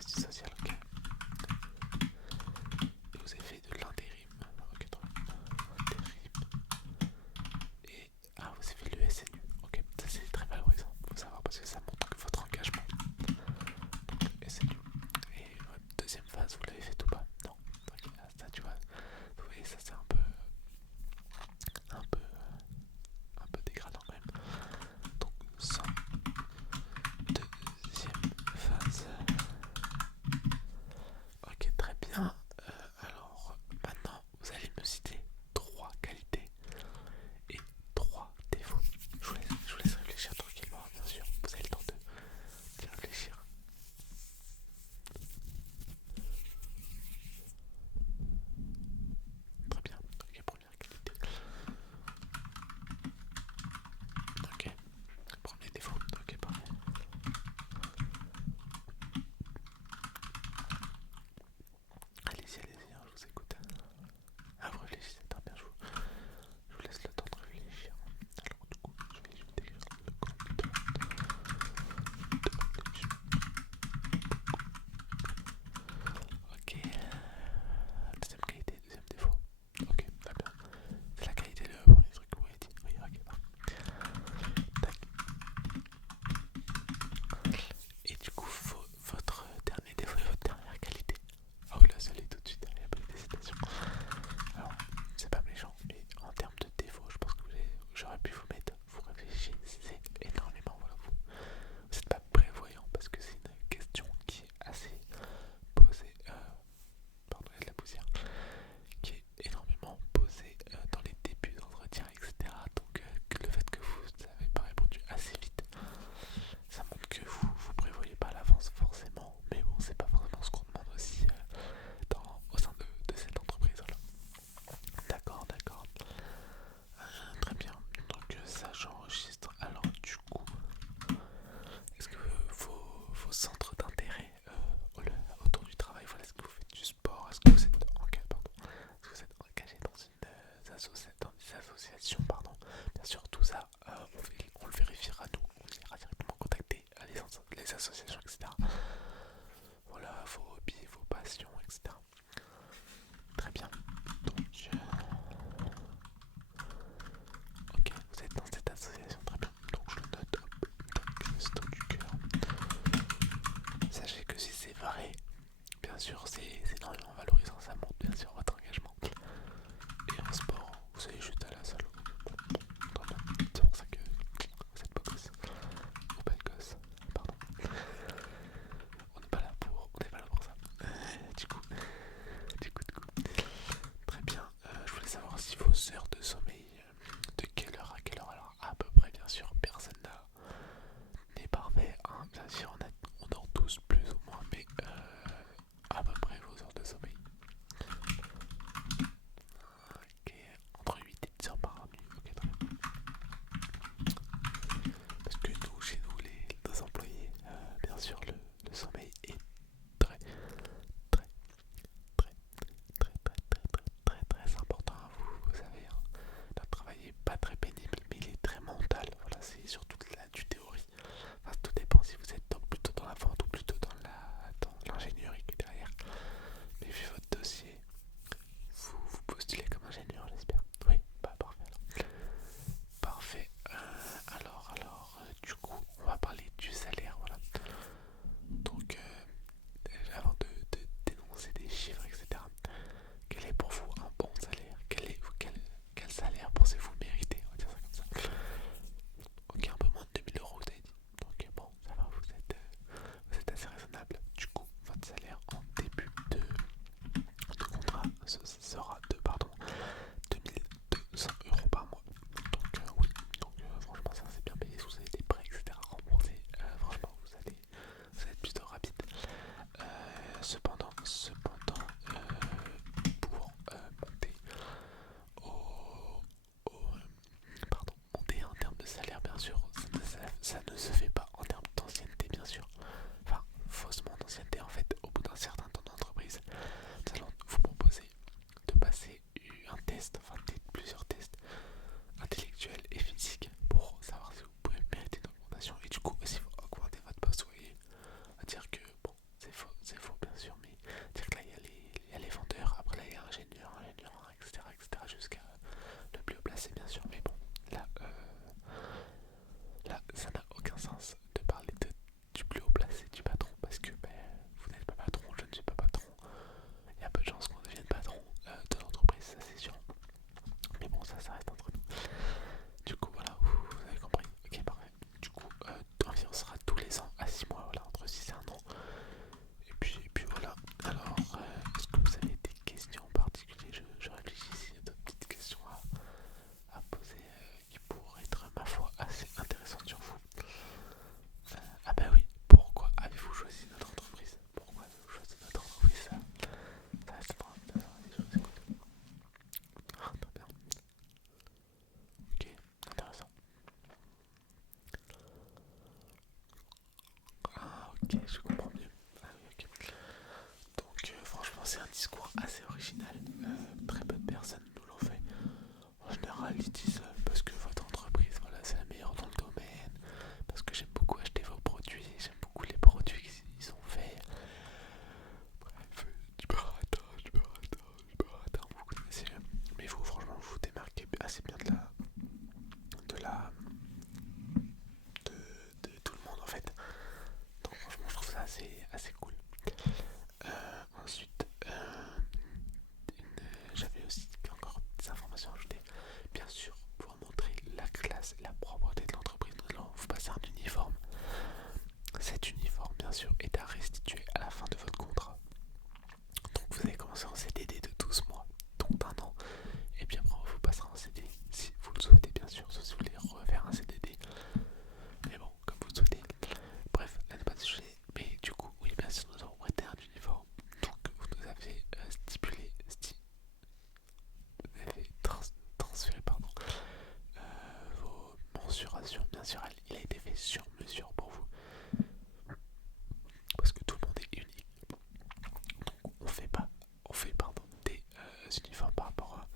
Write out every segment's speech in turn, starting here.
assistant social, ok. Et vous avez fait de l'intérim, ok, trop bien. Intérim. Et vous avez fait le SNU, ok. Ça c'est très valorisant, faut savoir parce que ça montre que votre engagement. Donc le SNU. Et votre deuxième phase, vous l'avez fait ou pas? Non. Ok, ça tu vois. Vous voyez, ça c'est un peu, un peu dégradant quand même. Donc sans deuxième phase. Ok, très bien. Alors, maintenant, vous allez me citer trois qualités et trois défauts. Je vous laisse réfléchir tranquillement, bien sûr. Vous avez le temps d'y réfléchir. Très bien. Ok, première qualité. Ok, premier défaut. Ok, parfait. Allez-y, allez-y, hein, je vous écoute. Vous réfléchissez très bien, je vous laisse le temps de réfléchir. Alors, du coup, je vais décrire le candidat. Ok. Deuxième qualité, deuxième défaut. Ok, très bien. C'est la qualité, le premier truc que vous avez dit. Oui, ok, parfait. Tac. Et du coup, votre dernier défaut et votre dernière qualité. Ah oui, là, ça l'est tout de suite. Il n'y a pas d'hésitation. Alors, c'est pas méchant, mais en termes de défaut, je pense que j'aurais pu vous mettre. Vous réfléchissez énormément. Voilà, vous n'êtes pas prévoyant parce que c'est une question qui est assez posée. Pardon, il y a de la poussière. Qui est énormément posée dans les débuts d'entretien, etc. Donc le fait que vous n'avez pas répondu assez vite, ça montre que vous prévoyez pas à l'avance forcément, mais bon, c'est pas forcément ce qu'on demande aussi au sein de cette entreprise-là. D'accord, d'accord. Très bien, donc ça j'enregistre. Alors du coup, est-ce que vos centres d'intérêt autour du travail, voilà, est-ce que vous faites du sport? Est-ce que vous êtes est-ce que vous êtes engagé dans dans des associations, pardon? Bien sûr, tout ça, on le vérifiera nous, on ira directement contacter les associations, etc. Voilà, vos hobbies, vos passions, etc. Très bien. Donc, ok, vous êtes dans cette association, très bien. Donc je le note, hop, tac, Resto du cœur. Sachez que si c'est vrai, bien sûr, c'est énormément valorisant, ça montre bien sûr votre engagement. Et en sport, vous allez juste à la salle. Bon, c'est pour ça que vous êtes beau gosse. Ou belle gosse, pardon. On n'est pas là pour ça. Du coup. Très bien. Je voulais savoir si vos heures de sommeil, de quelle heure à quelle heure, alors à peu près, bien sûr, personne n'est parfait. Hein. Bien sûr, on dort tous plus ou moins, mais à peu près vos heures de sommeil. Ok, entre 8 et 10 heures par nuit. Ok, très bien. Parce que nous, chez nous, nos employés, bien sûr, le sommeil est très, très, très, très, très important. Vous savez, hein, notre travail est pas très pénible, mais il est très mental. Voilà, c'est surtout du théorie. Enfin, tout dépend si vous êtes plutôt dans la vente ou plutôt dans l'ingénierie qui est derrière. Mais vu votre dossier, vous postulez comme ingénieur, j'espère. Oui, bah parfait alors. Parfait. Du coup, on va parler du salaire, voilà. Donc, avant de dénoncer des chiffres, etc., quel est pour vous un bon salaire? Quel salaire pensez-vous mériter? On va dire ça comme ça. Ok, un peu moins de 2000 euros, vous avez dit. Ok, bon, ça va, vous êtes assez raisonnable. Du coup, votre salaire en début de contrat sera de, pardon, 2200 € par mois. Donc, oui, donc franchement, ça c'est bien payé. Si vous avez des prêts, etc., remboursés, franchement, vous allez être plutôt rapide. Cependant, pour monter monter en termes de salaire, bien sûr, ça ne se fait pas en termes d'ancienneté, bien sûr. Enfin, faussement d'ancienneté, en fait, au bout d'un certain temps d'entreprise, nous allons vous proposer de passer un test, enfin plusieurs tests intellectuels et physiques pour savoir si vous pouvez mériter une augmentation. Et du coup, si vous augmentez votre poste, vous voyez, à dire que bon, c'est ok, je comprends mieux. Ah oui, ok. Donc franchement c'est un discours assez original. Très peu de personnes nous l'ont fait. En général ils disent parce que votre entreprise voilà c'est la meilleure dans le domaine, parce que j'aime beaucoup acheter vos produits, j'aime beaucoup les produits qu'ils ont faits. Bref, vous connaissez. Mais vous franchement vous vous démarquez assez bien de la de tout le monde en fait. Donc franchement je trouve ça assez cool. Ensuite, j'avais aussi encore des informations à ajouter. Bien sûr, pour montrer la classe et la propreté de l'entreprise, nous allons vous passer un uniforme. Cet uniforme, bien sûr, est à restituer à la fin de votre contrat. Donc vous allez commencer en CDD de 12 mois, donc d'un an. Et bien après, on vous passera en CDI si vous le souhaitez, bien sûr, sauf si vous voulez refaire un CDD. Mais bon, comme vous le souhaitez. Bref, là n'est pas de sujet. Mais du coup, oui, bien sûr, nous avons prêté un uniforme. Donc vous nous avez vous avez transféré vos mensurations. Bien sûr, il a été fait sur mesure pour vous. Parce que tout le monde est unique. Donc on fait des uniformes par rapport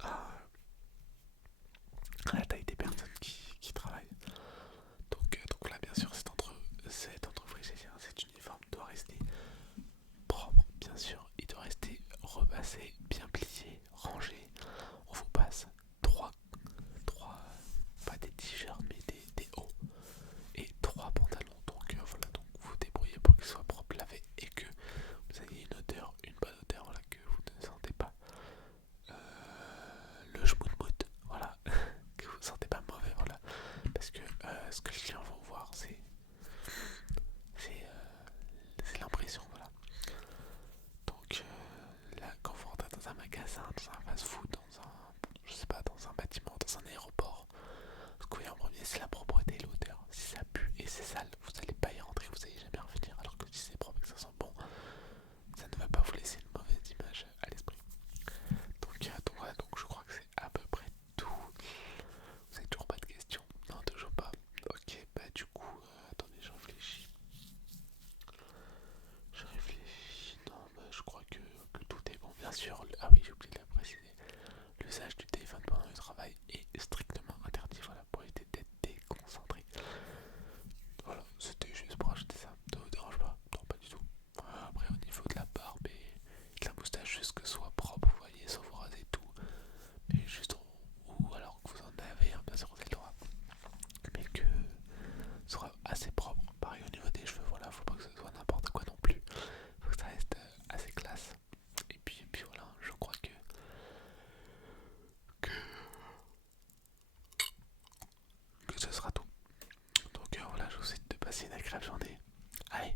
à la taille des personnes qui travaillent. Donc là, bien sûr, cette entreprise, cet uniforme doit rester propre, bien sûr. Il doit rester repassé, bien plié, rangé. On vous passe trois pas des t-shirts, mais des hauts et trois pantalons. Donc voilà, donc vous débrouillez pour qu'ils soient propres, lavés et que vous ayez une bonne odeur, voilà, que vous ne sentez pas le schmout-mout, voilà, que vous ne sentez pas mauvais, voilà. Parce que ce que les clients vont voir, c'est l'impression, voilà. Donc là, quand vous rentrez dans un magasin, dans un fast-food, je sais pas, dans un bâtiment, dans un aéroport, ce que vous voyez en premier, c'est la propreté et l'odeur. Si ça pue et c'est sale, vous n'allez pas y rentrer, vous n'allez jamais revenir. Alors que si c'est propre et que ça sent bon, ça ne va pas vous laisser une mauvaise image à l'esprit. Donc voilà, donc je crois que c'est à peu près tout. Vous avez toujours pas de questions? Non, toujours pas. Ok, bah du coup, attendez, je réfléchis. Non, bah je crois que tout est bon. Bien sûr, ah oui, j'ai oublié de la préciser. L'usage du téléphone pendant le travail est strictement interdit, voilà, pour éviter d'être déconcentré. Voilà, c'était juste pour ajouter ça. Ça vous dérange pas? Non, pas du tout. Après, au niveau de la barbe et de la moustache, juste que ce soit propre, vous voyez, sans vous raser tout. Mais juste, ou alors que vous en avez, bien sûr, vous avez le droit. Mais que ce soit assez propre. Pareil au niveau des cheveux, voilà, faut pas que ce soit n'importe quoi non plus. Faut que ça reste assez classe. Et puis voilà, je crois que ce sera tout. Donc voilà, je vous souhaite de passer une agréable journée. Allez,